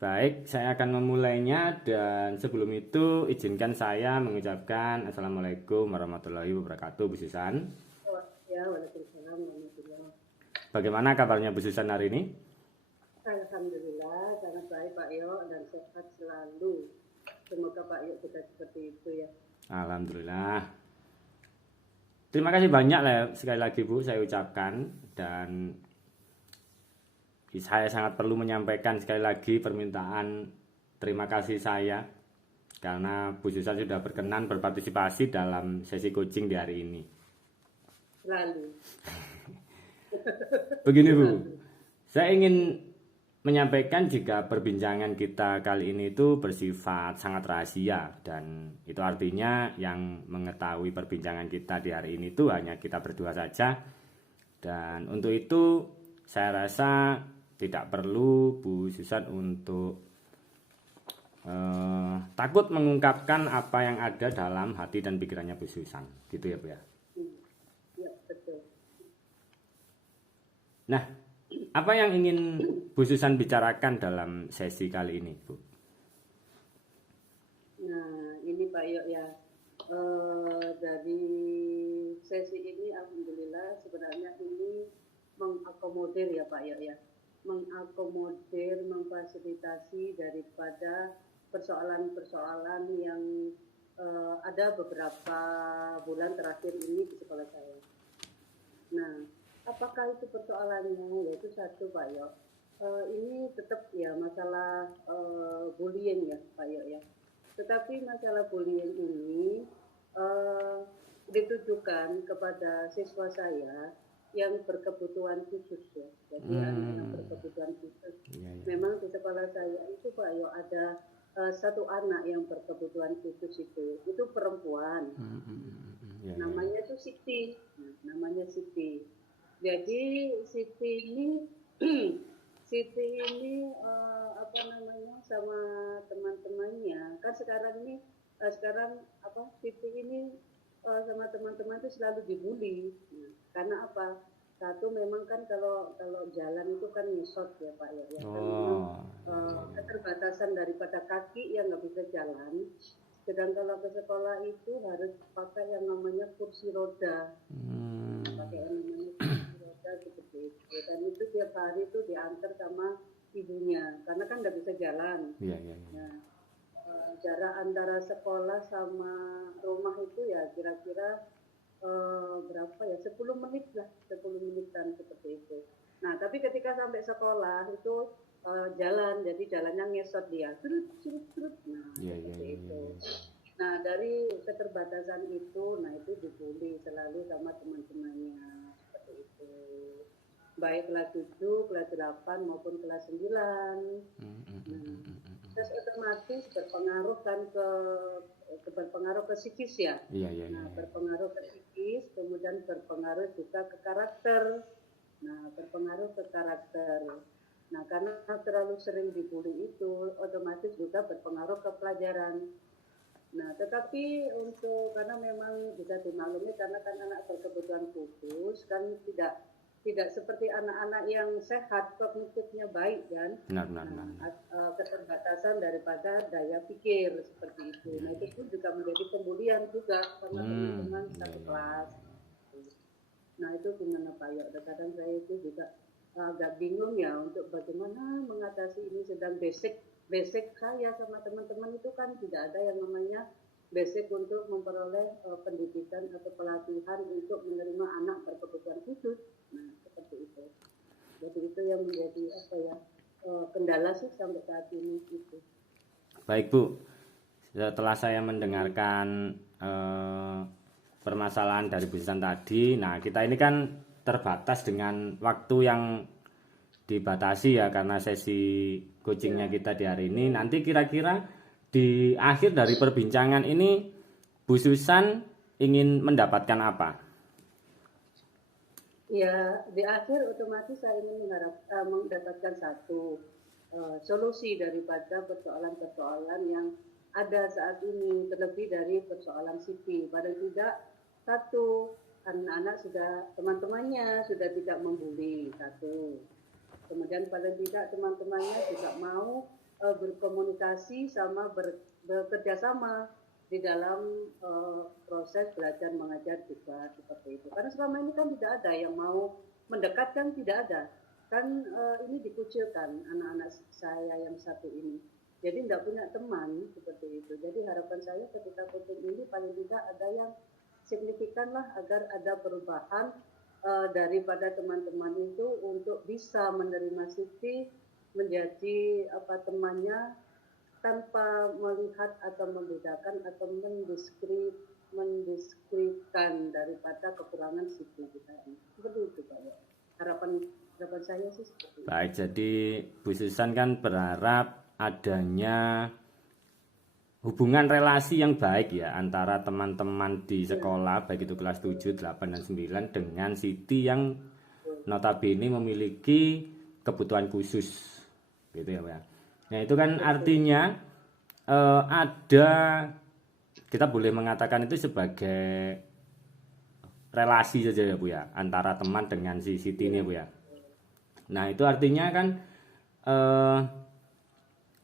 Baik, saya akan memulainya dan sebelum itu izinkan saya mengucapkan Assalamualaikum warahmatullahi wabarakatuh, Bu Susan. Oh, ya, waalaikumsalam warahmatullahi. Bagaimana kabarnya Bu Susan hari ini? Alhamdulillah, sangat baik Pak Yo dan sehat selalu. Semoga Pak Yo kita seperti itu ya. Alhamdulillah. Terima kasih banyak lah sekali lagi Bu saya ucapkan dan saya sangat perlu menyampaikan sekali lagi permintaan terima kasih saya karena Bu Susan sudah berkenan berpartisipasi dalam sesi coaching di hari ini. Selalu. Begini Bu, saya ingin menyampaikan jika perbincangan kita kali ini itu bersifat sangat rahasia dan itu artinya yang mengetahui perbincangan kita di hari ini itu hanya kita berdua saja dan untuk itu saya rasa tidak perlu Bu Susan untuk takut mengungkapkan apa yang ada dalam hati dan pikirannya Bu Susan, gitu ya Bu ya. Ya, betul. Nah, apa yang ingin Bu Susan bicarakan dalam sesi kali ini, Bu? Nah, ini Pak Yo ya. Dari sesi ini alhamdulillah sebenarnya ini mengakomodir ya Pak Yo ya. Mengakomodir, memfasilitasi daripada persoalan-persoalan yang ada beberapa bulan terakhir ini di sekolah saya. Nah, apakah itu persoalannya? Yaitu satu Pak Yo. Ini tetap ya masalah bullying ya Pak Yo ya. Tetapi masalah bullying ini ditujukan kepada siswa saya yang berkebutuhan khusus ya. Jadi anak-anak berkebutuhan khusus. Memang di sekolah saya itu Pak Yo ada satu anak yang berkebutuhan khusus itu perempuan. Namanya itu Siti. Namanya Siti. Jadi Siti ini apa namanya sama teman-temannya kan sekarang Siti ini sama teman-teman itu selalu dibully. Karena apa? Satu memang kan kalau jalan itu kan nyesot ya Pak ya. Keterbatasan daripada kaki yang nggak bisa jalan. Sedang kalau ke sekolah itu harus pakai yang namanya kursi roda. Pakai yang namanya kursi roda seperti itu. Dan itu tiap hari itu diantar sama ibunya. Karena kan nggak bisa jalan. Nah, jarak antara sekolah sama rumah itu ya kira-kira berapa ya 10 menit lah 10 menitan seperti itu. Nah tapi ketika sampai sekolah itu jalan jadi jalannya ngesot dia terus seperti itu. Nah dari keterbatasan itu itu dibully selalu sama teman-temannya seperti itu, baik kelas 7, kelas 8 maupun kelas 9. Terus otomatis berpengaruh ke psikis ya. Berpengaruh ke psikis, kemudian berpengaruh juga ke karakter. Berpengaruh ke karakter. Nah, karena terlalu sering dibully itu, otomatis juga berpengaruh ke pelajaran. Nah, tetapi karena memang bisa dimaklumi karena kan anak berkebutuhan khusus kan tidak seperti anak-anak yang sehat, kognitifnya baik kan. Keterbatasan daripada daya pikir seperti itu. Nah itu pun juga menjadi pembulian juga sama teman-teman satu kelas. Nah itu gimana Pak Yo? Kadang saya itu juga agak bingung ya untuk bagaimana mengatasi ini. Sedang basic saya sama teman-teman itu kan tidak ada yang namanya basic untuk memperoleh pendidikan atau pelatihan untuk menerima anak berkebutuhan khusus. Nah seperti itu. Jadi itu yang menjadi kendala sih sampai saat ini itu. Baik Bu, setelah saya mendengarkan permasalahan dari Bu Susan tadi, nah kita ini kan terbatas dengan waktu yang dibatasi ya karena sesi coachingnya kita di hari ini. Nanti kira-kira di akhir dari perbincangan ini Bu Susan ingin mendapatkan apa? Ya, di akhir otomatis saya ingin mendapatkan satu solusi daripada persoalan-persoalan yang ada saat ini, terlebih dari persoalan Siti. Paling tidak satu, anak-anak teman-temannya sudah tidak membuli, satu. Kemudian paling tidak teman-temannya juga mau berkomunikasi sama bekerja sama di dalam proses belajar mengajar juga seperti itu. Karena selama ini kan tidak ada yang mau mendekat, kan tidak ada. Kan ini dikucilkan anak-anak saya yang satu ini. Jadi tidak punya teman seperti itu. Jadi harapan saya ketika coaching ini paling tidak ada yang signifikan lah, agar ada perubahan daripada teman-teman itu untuk bisa menerima Siti menjadi temannya tanpa melihat atau membedakan atau mendiskreditkan daripada kekurangan Siti kita ini. Seperti itu Pak ya. Harapan saya sih seperti itu. Baik, jadi Bu Susan kan berharap adanya hubungan relasi yang baik ya antara teman-teman di sekolah, baik itu kelas 7, 8, dan 9 dengan Siti yang notabene memiliki kebutuhan khusus gitu ya Pak. Nah itu kan artinya ada, kita boleh mengatakan itu sebagai relasi saja ya Bu ya, antara teman dengan si Siti ini Bu ya. Nah itu artinya kan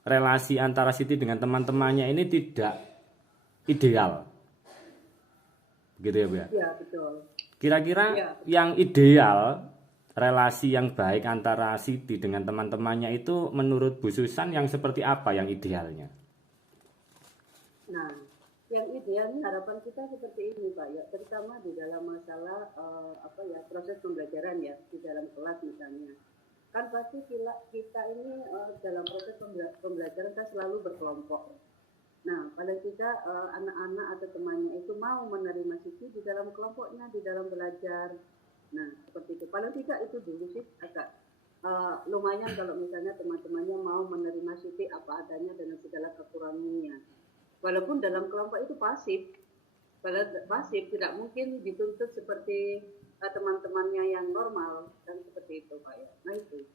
relasi antara Siti dengan teman-temannya ini tidak ideal, begitu ya Bu ya? Iya betul. Kira-kira yang ideal, relasi yang baik antara Siti dengan teman-temannya itu menurut Bu Susan yang seperti apa yang idealnya? Nah, yang idealnya harapan kita seperti ini Pak ya, terutama di dalam masalah proses pembelajaran ya, di dalam kelas misalnya. Kan pasti kita ini dalam proses pembelajaran kan selalu berkelompok. Nah, paling tidak anak-anak atau temannya itu mau menerima Siti di dalam kelompoknya, di dalam belajar. Nah, seperti itu. Paling tidak itu dulu sih agak lumayan kalau misalnya teman-temannya mau menerima Siti apa adanya dengan segala kekurangannya. Walaupun dalam kelompok itu pasif, tidak mungkin dituntut seperti teman-temannya yang normal, dan seperti itu Pak ya. Nah itu.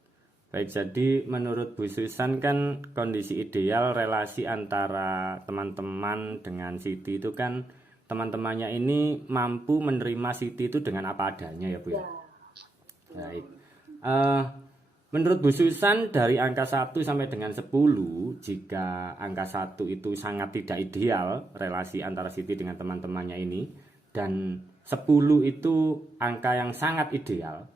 Baik, jadi menurut Bu Susan kan kondisi ideal relasi antara teman-teman dengan Siti itu kan teman-temannya ini mampu menerima Siti itu dengan apa adanya ya Bu ya. Baik. Menurut Bu Susan dari angka 1 sampai dengan 10, jika angka 1 itu sangat tidak ideal relasi antara Siti dengan teman-temannya ini, dan 10 itu angka yang sangat ideal.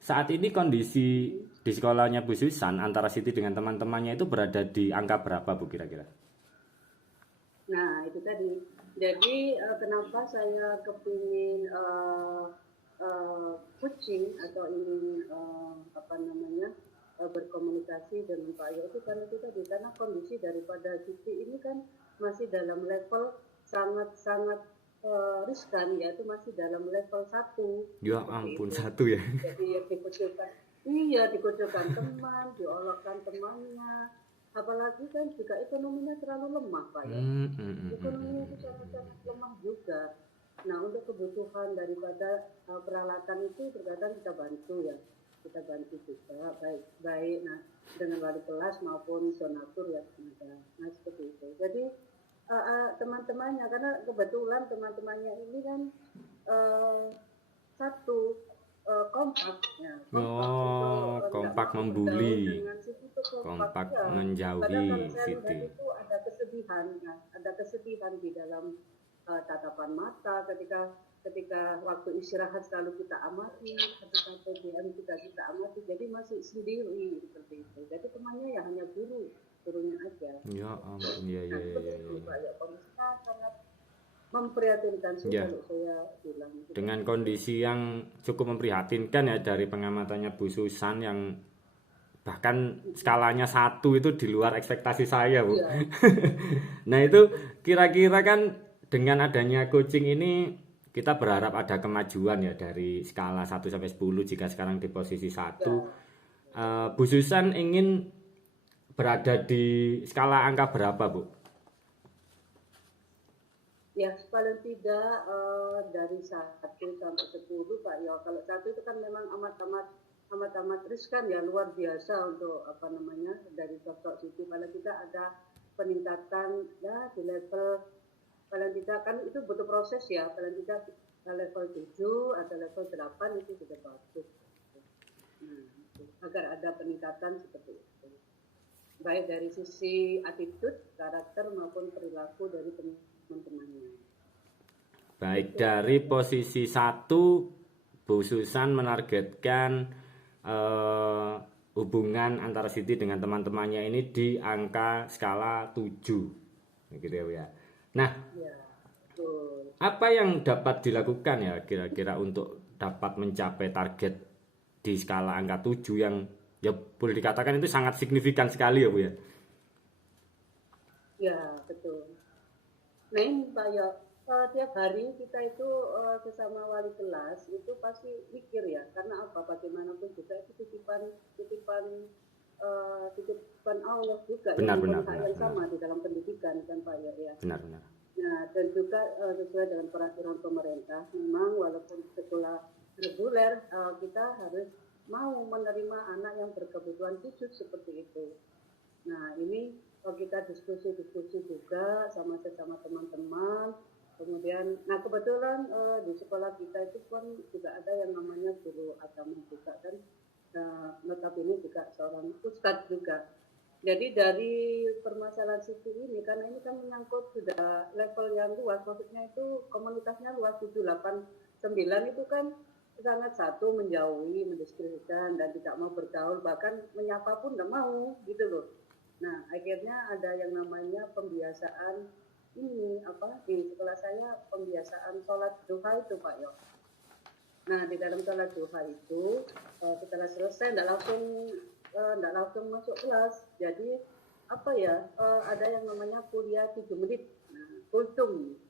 Saat ini kondisi di sekolahnya Bu Susan antara Siti dengan teman-temannya itu berada di angka berapa Bu kira-kira? Nah itu tadi. Jadi kenapa saya kepingin coaching atau ingin berkomunikasi dengan Pak Yo itu karena kondisi daripada Siti ini kan masih dalam level sangat-sangat riskan, yaitu masih dalam level 1. Ya ampun, 1 ya. Jadi dikucilkan teman, diolokkan temannya, apalagi kan juga ekonominya terlalu lemah Pak ya. Ekonominya itu sangat-sangat lemah juga. Nah untuk kebutuhan daripada peralatan itu terkadang kita bantu juga baik nah dengan wali kelas maupun donatur ya ada. Nah seperti itu. Jadi teman-temannya, karena kebetulan teman-temannya ini kan kompak membuli, kompak menjauhi Siti. Itu ada kesedihan di dalam tatapan mata ketika waktu istirahat selalu kita amati, ketika PBM kita amati, jadi masih sendiri seperti itu. Jadi temannya ya hanya gurunya aja. Ya ampun, ya. Sangat memprihatinkan sih kalau saya bilang. Dengan kondisi yang cukup memprihatinkan ya dari pengamatannya Bu Susan yang bahkan skalanya 1 itu di luar ekspektasi saya Bu. Ya. Nah itu kira-kira kan dengan adanya coaching ini kita berharap ada kemajuan ya dari skala 1 sampai 10 jika sekarang di posisi 1. Ya. Bu Susan ingin berada di skala angka berapa Bu? Ya paling tidak dari 1 sampai 10 Pak ya. Kalau 1 itu kan memang amat riskan ya, luar biasa untuk dari sosok Siti. Paling tidak ada peningkatan ya di level, paling tidak kan itu butuh proses ya, paling tidak level 7 atau level 8 itu sudah bagus. Agar ada peningkatan seperti itu. baik dari sisi attitude, karakter maupun perilaku dari teman-temannya. Baik, dari posisi 1 Bu Susan menargetkan hubungan antara Siti dengan teman-temannya ini di angka skala 7 gitu ya Bu ya. Nah, Ya, betul. apa yang dapat dilakukan ya kira-kira untuk dapat mencapai target di skala angka 7 yang ya boleh dikatakan itu sangat signifikan sekali ya Bu ya? Ya, betul. Nah ini Pak Yo, tiap hari kita itu sesama wali kelas itu pasti mikir ya, karena apa? Bagaimanapun juga itu titipan Allah juga Benar, yang benar, memberi hak benar, yang benar. sama di dalam pendidikan kan Pak Yo ya. Benar-benar. Nah, dan juga sesuai dengan peraturan pemerintah, memang walaupun sekolah reguler, kita harus mau menerima anak yang berkebutuhan khusus seperti itu. Nah, ini kita diskusi-diskusi juga sama sesama teman-teman. Kemudian, nah kebetulan di sekolah kita itu pun juga ada yang namanya guru agama juga kan. Notabene juga seorang ustadz juga. Jadi dari permasalahan situ ini, karena ini kan menyangkut sudah level yang luas, maksudnya itu komunitasnya luas 7, 8, 9 itu kan sangat satu menjauhi, mendiskreditkan dan tidak mau bergaul, bahkan menyapa pun tidak mau gitu loh. Nah akhirnya ada yang namanya pembiasaan ini di sekolah saya pembiasaan sholat duha itu Pak Yo. Nah di dalam sholat duha itu setelah selesai tidak langsung masuk kelas. Jadi ada yang namanya kuliah 7 menit, kultum.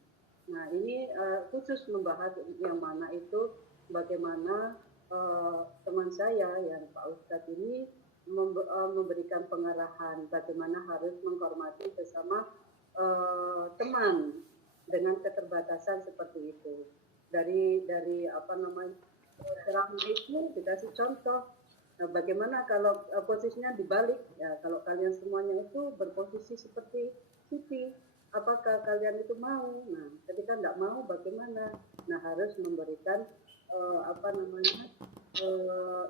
Nah ini khusus membahas yang mana itu bagaimana teman saya yang Pak Ustadz ini memberikan pengarahan bagaimana harus menghormati sesama teman dengan keterbatasan seperti itu. Dari ceramah itu dikasih contoh. Nah, bagaimana kalau posisinya dibalik ya, kalau kalian semuanya itu berposisi seperti Siti, apakah kalian itu mau? Nah, ketika tidak mau bagaimana? Nah, harus memberikan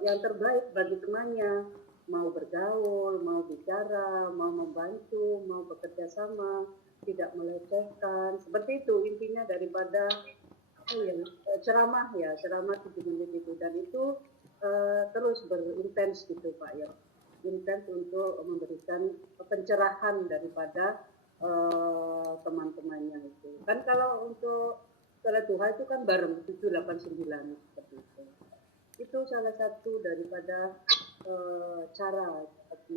yang terbaik bagi temannya, mau bergaul, mau bicara, mau membantu, mau bekerja sama, tidak melecehkan, seperti itu intinya daripada ceramah 7 menit itu, dan itu terus berintens gitu Pak ya, intens untuk memberikan pencerahan daripada teman-temannya itu. Kan kalau untuk sholat duha itu kan bareng 7, 8, 9 seperti itu. Itu salah satu daripada cara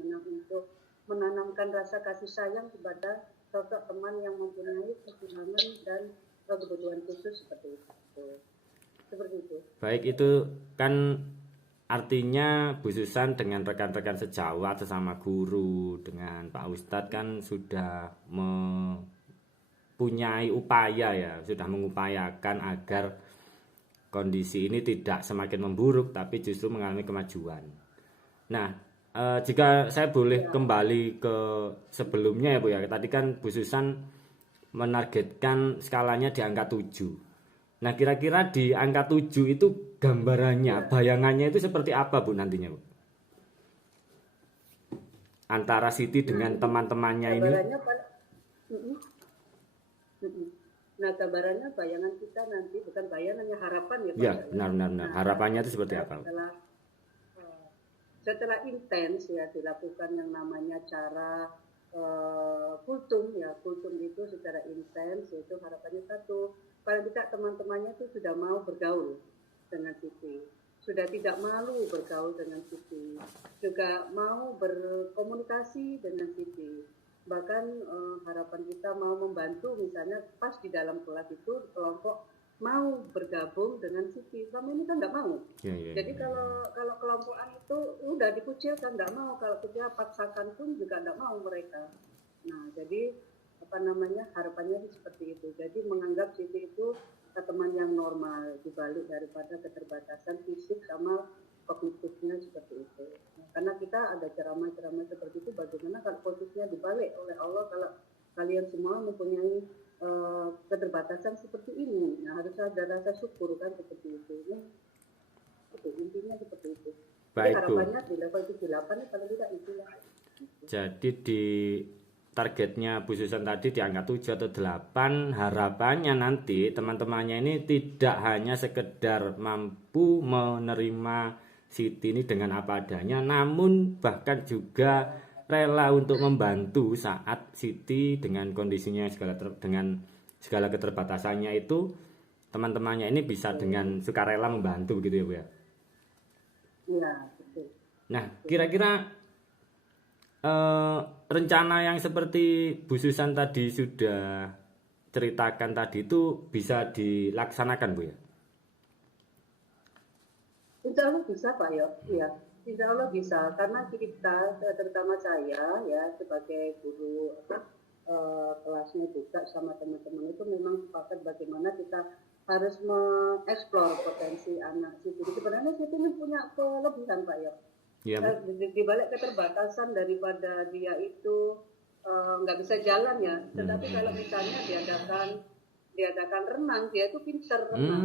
untuk menanamkan rasa kasih sayang kepada sosok teman yang mempunyai kekurangan dan kebutuhan khusus seperti itu. Seperti itu. Baik, itu kan artinya Bu Susan dengan rekan-rekan sejawat sesama guru dengan Pak Ustadz kan sudah mempunyai upaya ya, sudah mengupayakan agar kondisi ini tidak semakin memburuk tapi justru mengalami kemajuan. Nah, jika saya boleh kembali ke sebelumnya ya Bu ya, tadi kan Bu Susan menargetkan skalanya di angka 7. Nah, kira-kira di angka 7 itu gambarannya, bayangannya itu seperti apa Bu nantinya Bu? Antara Siti dengan teman-temannya ini. Nah, gambarannya bayangan kita nanti, bukan bayangannya, harapan ya Pak. Ya, benar. Harapannya itu seperti apa? Setelah intens ya dilakukan yang namanya cara kultum ya, kultum itu secara intens, yaitu harapannya satu, paling tidak teman-temannya itu sudah mau bergaul dengan Siti, sudah tidak malu bergaul dengan Siti, juga mau berkomunikasi dengan Siti, bahkan harapan kita mau membantu, misalnya pas di dalam kelas itu kelompok mau bergabung dengan Siti, selama ini kan nggak mau. Jadi kalau kelompokan itu udah dikucilkan, nggak mau, kalau kita paksakan pun juga nggak mau mereka. Nah jadi harapannya seperti itu, jadi menganggap Siti itu teman yang normal dibalik daripada keterbatasan fisik sama kognitifnya seperti itu. Nah, karena kita ada ceramah-ceramah seperti itu, bagaimana kalau posisinya dibalik oleh Allah, kalau kalian semua mempunyai keterbatasan seperti ini, nah harus ada rasa syukur kan seperti itu. Itu intinya seperti itu. Baik, jadi harapannya di level 78 paling tidak itulah. Jadi di targetnya Bu Susan tadi di angka 7 atau 8, harapannya nanti teman-temannya ini tidak hanya sekedar mampu menerima Siti ini dengan apa adanya, namun bahkan juga rela untuk membantu saat Siti dengan kondisinya dengan segala keterbatasannya itu, teman-temannya ini bisa dengan sukarela membantu gitu ya Bu ya. Iya, betul. Nah, kira-kira rencana yang seperti Bu Susan tadi sudah ceritakan tadi itu bisa dilaksanakan Bu ya? Insya Allah bisa Pak Yo, ya. Insya Allah bisa, karena kita, terutama saya ya sebagai guru kelasnya juga sama teman-teman itu memang sepakat bagaimana kita harus mengeksplor potensi anak Siti. Sebenarnya Siti ini punya kelebihan Pak Yo. Iya Bu. Di balik keterbatasan daripada dia itu nggak bisa jalan ya, tetapi kalau misalnya diadakan renang, dia itu pinter renang.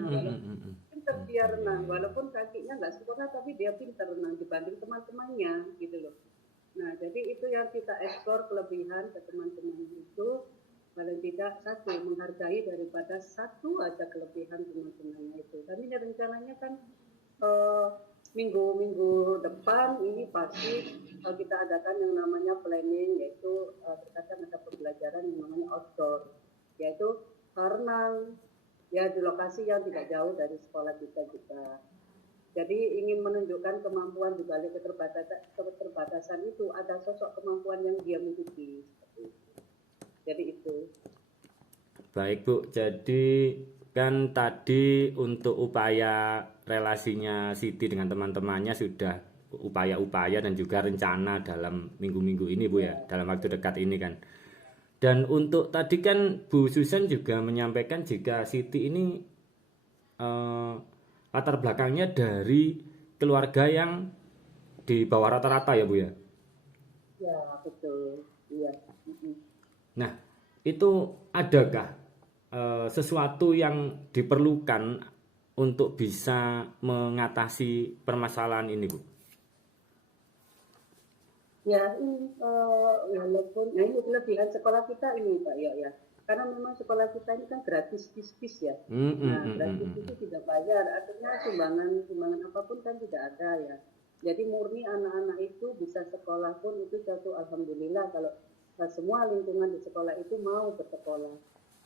Nah, pinter dia renang, walaupun kakinya nggak sempurna, tapi dia pinter renang dibanding teman-temannya gitu loh. Nah, jadi itu yang kita eksplor kelebihan ke teman-teman itu, paling tidak satu, menghargai daripada satu aja kelebihan teman-temannya itu. Tapi rencananya kan minggu depan ini pasti kita adakan yang namanya planning, yaitu terkadang ada pembelajaran yang namanya outdoor, yaitu renang ya di lokasi yang tidak jauh dari sekolah kita juga. Jadi ingin menunjukkan kemampuan di balik keterbatasan itu ada sosok kemampuan yang dia miliki. Jadi itu. Baik Bu, jadi kan tadi untuk upaya relasinya Siti dengan teman-temannya sudah upaya-upaya dan juga rencana dalam minggu-minggu ini Bu ya, dalam waktu dekat ini kan. Dan untuk tadi kan Bu Susan juga menyampaikan jika Siti ini latar belakangnya dari keluarga yang di bawah rata-rata ya Bu ya. Ya betul, iya. Nah itu adakah sesuatu yang diperlukan untuk bisa mengatasi permasalahan ini Bu? Ya, ini walaupun, nah ini kelebihan sekolah kita ini Pak ya. Karena memang sekolah kita ini kan gratis bis ya. Nah, gratis itu tidak bayar, artinya sumbangan apapun kan tidak ada ya. Jadi murni anak-anak itu bisa sekolah pun itu satu alhamdulillah kalau semua lingkungan di sekolah itu mau bersekolah.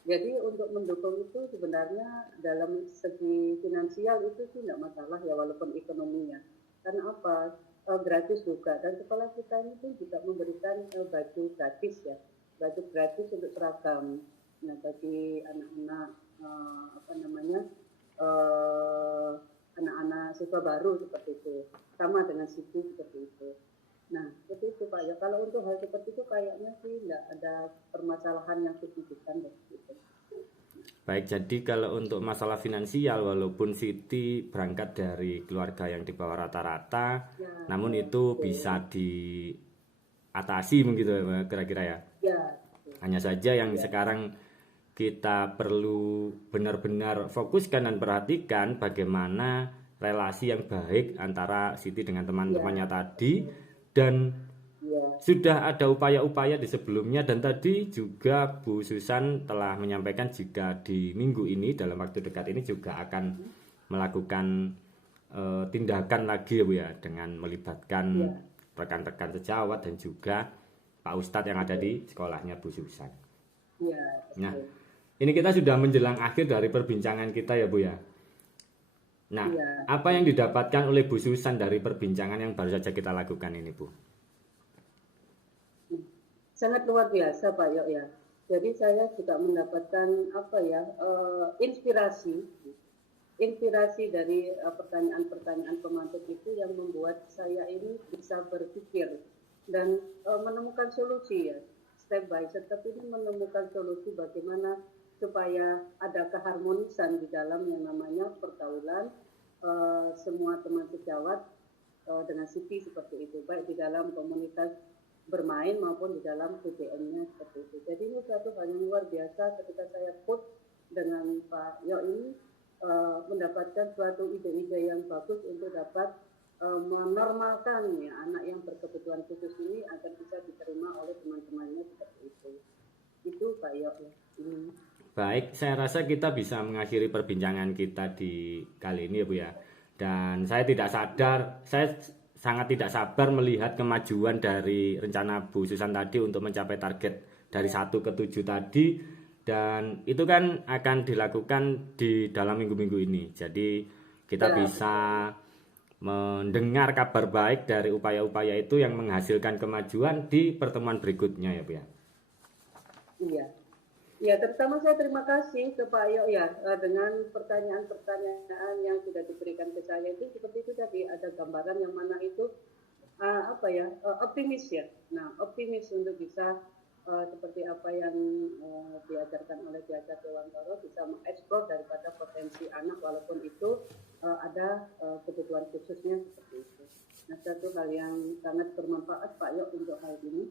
Jadi untuk mendukung itu sebenarnya dalam segi finansial itu sih tidak masalah ya, walaupun ekonominya. Karena apa? Gratis juga, dan sekolah kita ini pun juga memberikan baju gratis ya, baju gratis untuk seragam. Nah bagi anak-anak anak-anak siswa baru seperti itu, sama dengan Siti seperti itu. Nah seperti itu Pak ya, kalau untuk hal seperti itu kayaknya sih tidak ada permasalahan yang signifikan begitu. Baik, jadi kalau untuk masalah finansial, walaupun Siti berangkat dari keluarga yang di bawah rata-rata, ya, namun itu bisa diatasi begitu kira-kira ya. Ya. Hanya saja yang sekarang kita perlu benar-benar fokuskan dan perhatikan bagaimana relasi yang baik antara Siti dengan teman-temannya tadi, dan sudah ada upaya-upaya di sebelumnya, dan tadi juga Bu Susan telah menyampaikan jika di minggu ini dalam waktu dekat ini juga akan melakukan tindakan lagi ya Bu ya, dengan melibatkan rekan-rekan sejawat dan juga Pak Ustadz yang ada di sekolahnya Bu Susan. Nah, ini kita sudah menjelang akhir dari perbincangan kita ya Bu ya. Nah, apa yang didapatkan oleh Bu Susan dari perbincangan yang baru saja kita lakukan ini Bu? Sangat luar biasa Pak Yo ya. Jadi saya juga mendapatkan inspirasi dari pertanyaan-pertanyaan pemantik itu yang membuat saya ini bisa berpikir dan menemukan solusi ya, step by step ini menemukan solusi bagaimana supaya ada keharmonisan di dalam yang namanya pergaulan semua teman sejawat dengan Siti seperti itu, baik di dalam komunitas bermain maupun di dalam PBM-nya seperti itu. Jadi ini suatu hal yang luar biasa ketika saya put dengan Pak Yo ini mendapatkan suatu ide-ide yang bagus untuk dapat menormalkan ya anak yang berkebutuhan khusus ini agar bisa diterima oleh teman-temannya seperti itu. Itu Pak Yok ya. Baik, saya rasa kita bisa mengakhiri perbincangan kita di kali ini ya Bu ya. Dan saya sangat tidak sabar melihat kemajuan dari rencana Bu Susan tadi untuk mencapai target dari 1 ke 7 tadi. Dan itu kan akan dilakukan di dalam minggu-minggu ini. Jadi kita bisa mendengar kabar baik dari upaya-upaya itu yang menghasilkan kemajuan di pertemuan berikutnya ya Bu ya. Iya. Ya, terutama saya terima kasih ke Pak Yok ya dengan pertanyaan-pertanyaan yang sudah diberikan ke saya itu seperti itu tadi ada gambaran yang mana itu optimis ya. Nah, optimis untuk bisa seperti apa yang diajarkan oleh Diajar Dewantoro bisa mengeksplor daripada potensi anak walaupun itu ada kebutuhan khususnya seperti itu. Nah, satu hal yang sangat bermanfaat Pak Yok untuk hal ini.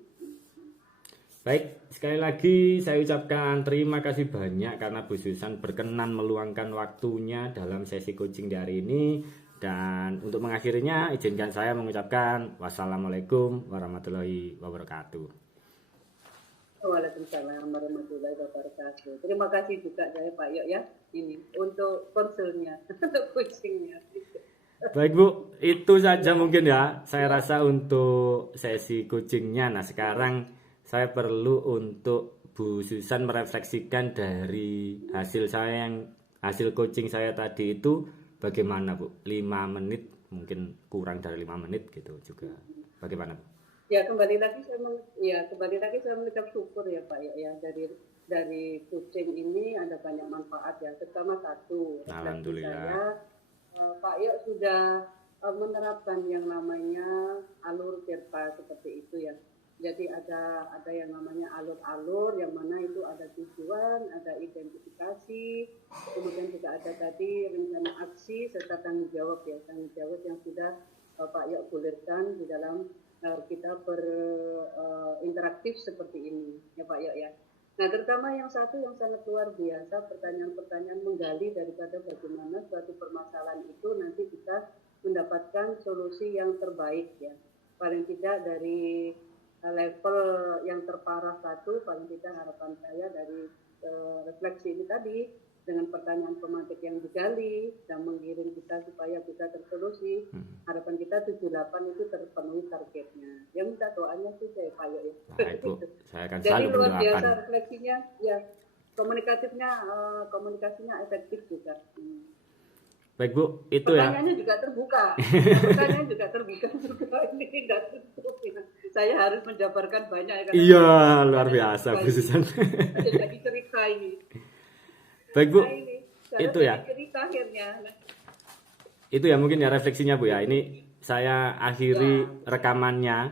Baik, sekali lagi saya ucapkan terima kasih banyak karena Bu Susan berkenan meluangkan waktunya dalam sesi coaching di hari ini. Dan untuk mengakhirinya, izinkan saya mengucapkan wassalamualaikum warahmatullahi wabarakatuh. Waalaikumsalam warahmatullahi wabarakatuh. Terima kasih juga saya Pak Yok ya ini untuk konsulnya, untuk coachingnya. Baik Bu, itu saja mungkin ya. Saya rasa untuk sesi coachingnya. Nah sekarang saya perlu untuk Bu Susan merefleksikan dari hasil coaching saya tadi itu bagaimana Bu? 5 menit, mungkin kurang dari 5 menit gitu juga. Bagaimana Bu? Ya kembali lagi saya mengucap syukur ya Pak ya dari coaching ini ada banyak manfaat ya. Terutama satu, Alhamdulillah. Pak Yok sudah menerapkan yang namanya alur Tirta seperti itu ya. Jadi ada yang namanya alur-alur yang mana itu ada tujuan, ada identifikasi, kemudian juga ada tadi rencana aksi serta tanggung jawab yang sudah Pak Yok gulirkan di dalam kita berinteraktif seperti ini ya Pak Yok ya. Nah terutama yang satu yang sangat luar biasa pertanyaan-pertanyaan menggali daripada bagaimana suatu permasalahan itu nanti kita mendapatkan solusi yang terbaik ya. Paling tidak dari level yang terparah satu, paling tidak harapan saya dari refleksi ini tadi dengan pertanyaan pematik yang digali dan mengirim kita supaya bisa tersolusi. Harapan kita 78 itu terpenuhi targetnya. Ya minta doanya sih saya Pak Yok ya. Baik Bu, saya akan Jadi selalu luar mendoakan. biasa refleksinya ya, komunikasinya efektif juga. Baik Bu, itu ya. Pertanyaannya juga terbuka. Juga ini tidak tutup ya. Saya harus menjabarkan banyak. Iya, luar biasa Bu Susan. Jadi cerita ini. Baik Bu, itu ya. Cerita akhirnya. Itu ya mungkin ya refleksinya Bu ya. Ini saya akhiri rekamannya